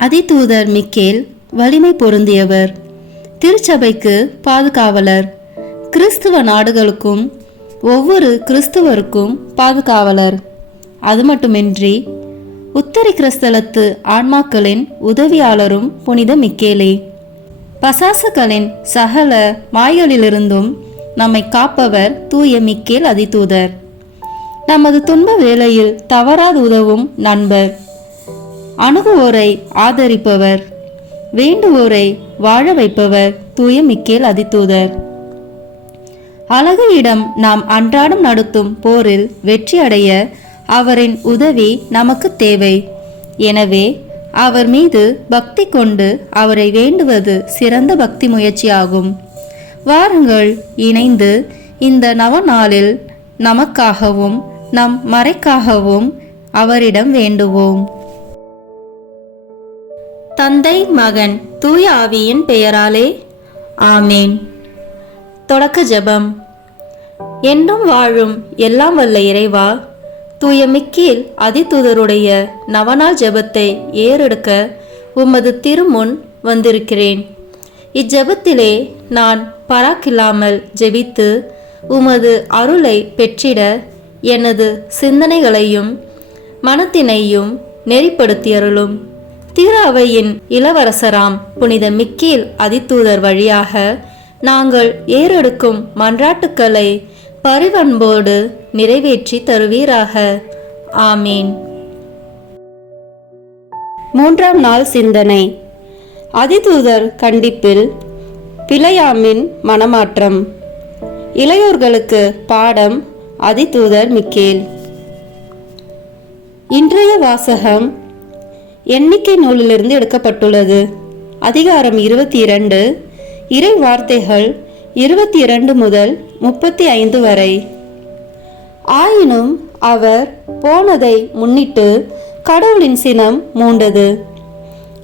அதிதூதர் Michael வலிமை பொருந்தியவர். திருச்சபைக்கு பாதுகாவலர். கிறிஸ்துவ நாடுகளுக்கும் ஒவ்வொரு கிறிஸ்துவருக்கும் பாதுகாவலர். அது மட்டுமின்றி உத்தரி கிறிஸ்தலத்து ஆன்மாக்களின் உதவியாளரும் புனித மிக்கேலே. பசாசுகளின் சகல மாய்களிலிருந்தும் நம்மை காப்பவர் தூய மிக்கேல் அதிதூதர். நமது துன்ப வேளையில் தவறாது உதவும் நண்பர். அணுகுவோரை ஆதரிப்பவர். வேண்டுவோரை வாழ வைப்பவர் தூய மிக்கேல் அதித்தூதர் அழகையிடம் நாம் அன்றாடம் நடத்தும் போரில் வெற்றி அடைய அவரின் உதவி நமக்கு தேவை. எனவே அவர் மீது பக்தி கொண்டு அவரை வேண்டுவது சிறந்த பக்தி முயற்சியாகும். வாருங்கள் இணைந்து இந்த நவநாளில் நமக்காகவும் நம் மறைக்காகவும் அவரிடம் வேண்டுவோம். தந்தை மகன் தூய ஆவியின் பெயராலே. ஆமேன். தொடக்க ஜெபம். என்றும் வாழும் எல்லாம் வல்ல இறைவா தூய மிக்கீல் அதிதூதருடைய நவநாள் ஜெபத்தை ஏறெடுக்க உமது திருமுன் வந்திருக்கிறேன். இஜெபத்திலே நான் பராக்கில்லாமல் ஜெபித்து உமது அருளை பெற்றிட எனது சிந்தனைகளையும் மனத்தினையும் நெறிப்படுத்தியருளும். திரு அவையின் இளவரசராம் புனித மிக்கேல் அதித்தூதர் வழியாக நாங்கள் ஏறெடுக்கும் மன்றாட்டுக்களை பரிவன்போடு நிறைவேற்றி தருவீராக. ஆமீன். மூன்றாம் நாள் சிந்தனை. அதிதூதர் கண்டிப்பில் பிழையாமின் மனமாற்றம். இளையோர்களுக்கு பாடம் அதிதூதர் மிக்கேல். இன்றைய வாசகம் எண்ணிக்கை நூலிலிருந்து எடுக்கப்பட்டுள்ளது. அதிகாரம் இருபத்தி இரண்டு இறை வார்த்தைகள் இருபத்தி இரண்டு முதல் முப்பத்தி ஐந்து வரை. ஆயினும் அவர் போனதை முன்னிட்டு கடவுளின் சினம் மூண்டது.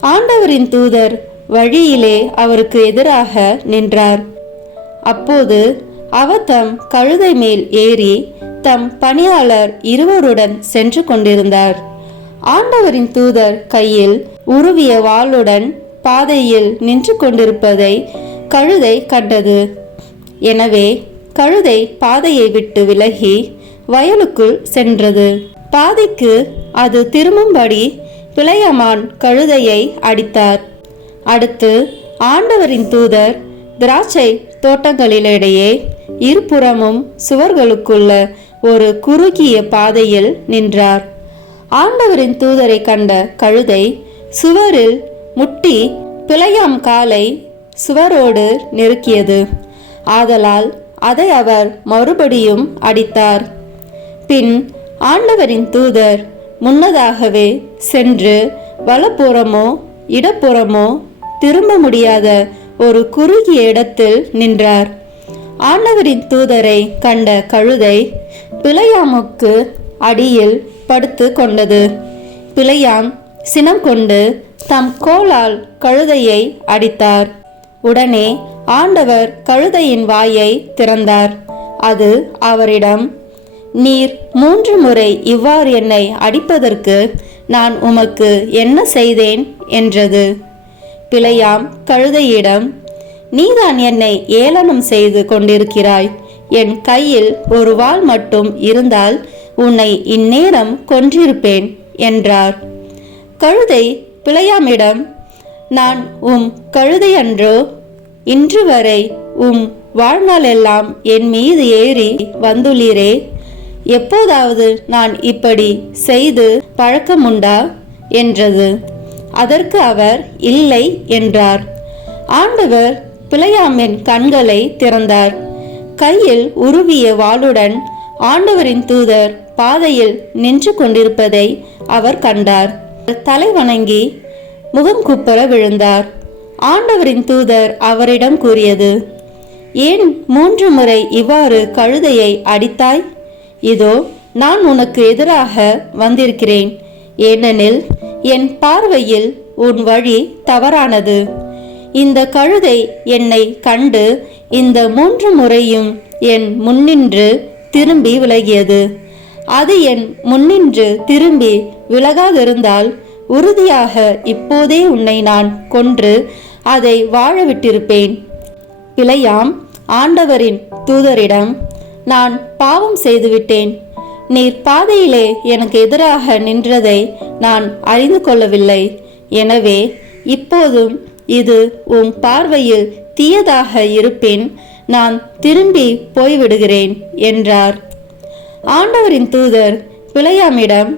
ஆண்டவரின் தூதர் வழியிலே அவருக்கு எதிராக நின்றார். அப்போது அவர் தம் கழுதை மேல் ஏறி தம் பணியாளர் இருவருடன் சென்று கொண்டிருந்தார். ஆண்டவரின் தூதர் கையில் உருவிய வாளுடன் பாதையில் நின்று கொண்டிருப்பதை கழுதை கண்டது. எனவே கழுதை பாதையை விட்டு விலகி வயலுக்குள் சென்றது. பாதைக்கு அது திரும்பும்படி பிளையமான் கழுதையை அடித்தார். அடுத்து ஆண்டவரின் தூதர் திராட்சை தோட்டங்களிலிடையே இருபுறமும் சுவர்களுக்குள்ள ஒரு குறுகிய பாதையில் நின்றார். ஆண்டவரின் தூதரை கண்ட கழுதை சுவரில் முட்டி பிழையாம் காலை சுவரோடு நெருக்கியது. ஆதலால் அதை அவர் மறுபடியும் அடித்தார். பின் ஆண்டவரின் தூதர் முன்னதாகவே சென்று வலப்புறமோ இடப்புறமோ திரும்ப முடியாத ஒரு குறுகிய இடத்தில் நின்றார். ஆண்டவரின் தூதரை கண்ட கழுதை பிழையாமுக்கு அடியில் படுத்து கொண்டது. பிழையாம் சினம் கொண்டு தம் கோலால் கழுதையை அடித்தார். உடனே ஆண்டவர் கழுதையின் வாயை திறந்தார். அது அவரிடம் நீர் மூன்று முறை இவ்வாறு என்னை அடிப்பதற்கு நான் உமக்கு என்ன செய்தேன்? என்றது. பிழையாம் கழுதையிடம் நீதான் என்னை ஏளனம் செய்து கொண்டிருக்கிறாய். என் கையில் ஒரு வாள் மட்டும் இருந்தால் உன்னை இந்நேரம் கொன்றிருப்பேன் என்றார். கழுதை பிழையாமிடம் நான் உம் கழுதை அன்றோ இன்று வரை உம் வாழ்நாளெல்லாம் என் மீது ஏறி வந்துள்ளீரே? எப்போதாவது நான் இப்படி செய்து பழக்கமுண்டா? என்றது. அதற்கு அவர் இல்லை என்றார். ஆண்டவர் பிழையாமின் கண்களை திறந்தார். கையில் உருவிய வாளுடன் ஆண்டவரின் தூதர் பாதையில் நின்று கொண்டிருப்பதை அவர் கண்டார். தலை வணங்கி முகம் குப்புற விழுந்தார். ஆண்டவரின் தூதர் அவரிடம் கூறியது ஏன் மூன்று முறை இவ்வாறு கழுதையை அடித்தாய்? இதோ நான் உனக்கு எதிராக வந்திருக்கிறேன். ஏனெனில் என் பார்வையில் உன் வழி தவறானது. இந்த கழுதை என்னை கண்டு இந்த மூன்று முறையும் என் முன்னின்று திரும்பி விலகியது. அது என் முன்னின்று திரும்பி விலகாதிருந்தால் உறுதியாக இப்போதே உன்னை நான் கொன்று அதை வாழ விட்டிருப்பேன் பிழையாம் ஆண்டவரின் தூதரிடம் நான் பாவம் செய்துவிட்டேன். நீர் பாதையிலே எனக்கு எதிராக நின்றதை நான் அறிந்து கொள்ளவில்லை. எனவே இப்போதும் இது உன் பார்வையில் தீயதாக இருப்பின் நான் திரும்பி போய்விடுகிறேன் என்றார். ஆண்டவரின் தூதர் பிழையாமிடம்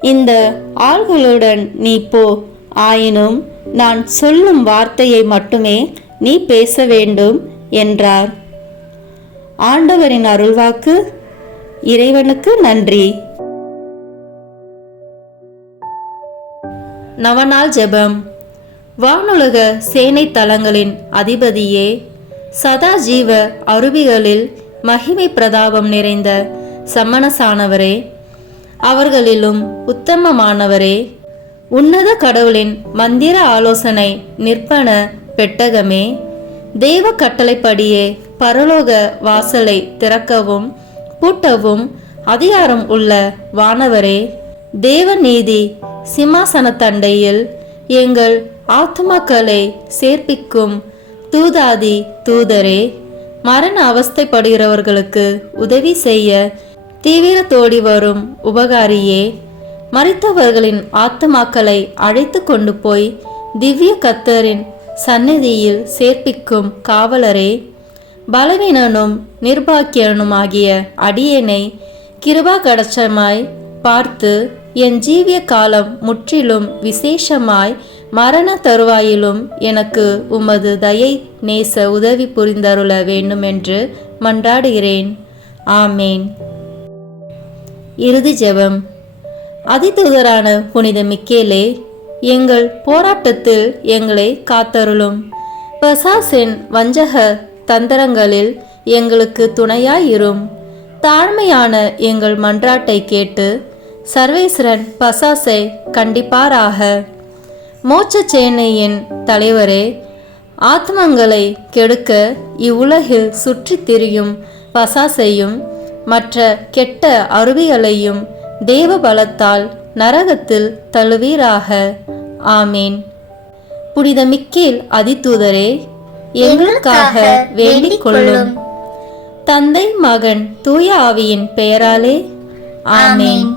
இந்த ஆள்களுடன் நீ போ ஆயினும் நான் சொல்லும் வார்த்தையை மட்டுமே நீ பேச வேண்டும் என்றார். ஆண்டவரின் அருள்வாக்கு இறைவனுக்கு நன்றி. நவநாள் ஜெபம். வானுலக சேனை தளங்களின் அதிபதியே சதாஜீவ அருவிகளில் மகிமை பிரதாபம் நிறைந்த சம்மனசானவரே அவர்களிலும் உத்தமமானவரே உன்னத கடவுளின் மந்திர ஆலோசனை நிற்பன பெட்டகமே தெய்வ கட்டளைப்படியே பரலோக வாசலை திறக்கவும் பூட்டவும் அதிகாரம் உள்ள வானவரே தேவநீதி சிம்மாசனத்தண்டையில் எங்கள் ஆத்மாக்களை சேர்ப்பிக்கும் தூதாதி தூதரே மரண அவஸ்தைப்படுகிறவர்களுக்கு உதவி செய்ய தீவிரத்தோடி வரும் உபகாரியே மறித்தவர்களின் ஆத்மாக்களை அழைத்து கொண்டு போய் திவ்ய கத்தரின் சந்நிதியில் சேர்ப்பிக்கும் காவலரே பலவீனனும் நிர்பாக்கியனுமாகிய அடியேனை கிருபா கடச்சமாய் பார்த்து என் ஜீவிய காலம் முற்றிலும் விசேஷமாய் மரண தருவாயிலும் எனக்கு உமது தயை நேச உதவி புரிந்தருள வேண்டுமென்று மன்றாடுகிறேன். ஆமேன். இறுதி ஜெபம். அதிதூதரான புனித மிக்கேலே எங்கள் போராட்டத்தில் எங்களை காத்தருளும். பசாசின் வஞ்சக தந்திரங்களில் எங்களுக்கு துணையாயிரும் தாழ்மையான எங்கள் மன்றாட்டை கேட்டு சர்வேஸ்வரன் பசாசை கண்டிப்பாராக. மோட்ச சேனையின் தலைவரே ஆத்மங்களை கெடுக்க இவ்வுலகில் சுற்றித் திரியும் பசாசையும் மற்ற கெட்ட அருவிகளையும் தேவ பலத்தால் நரகத்தில் தழுவீராக. ஆமேன். புனித மிக்கேல் அதிதூதரே எங்களுக்காக வேண்டிக் கொள்ளும் தந்தை மகன் தூய ஆவியின் பெயராலே. ஆமேன்.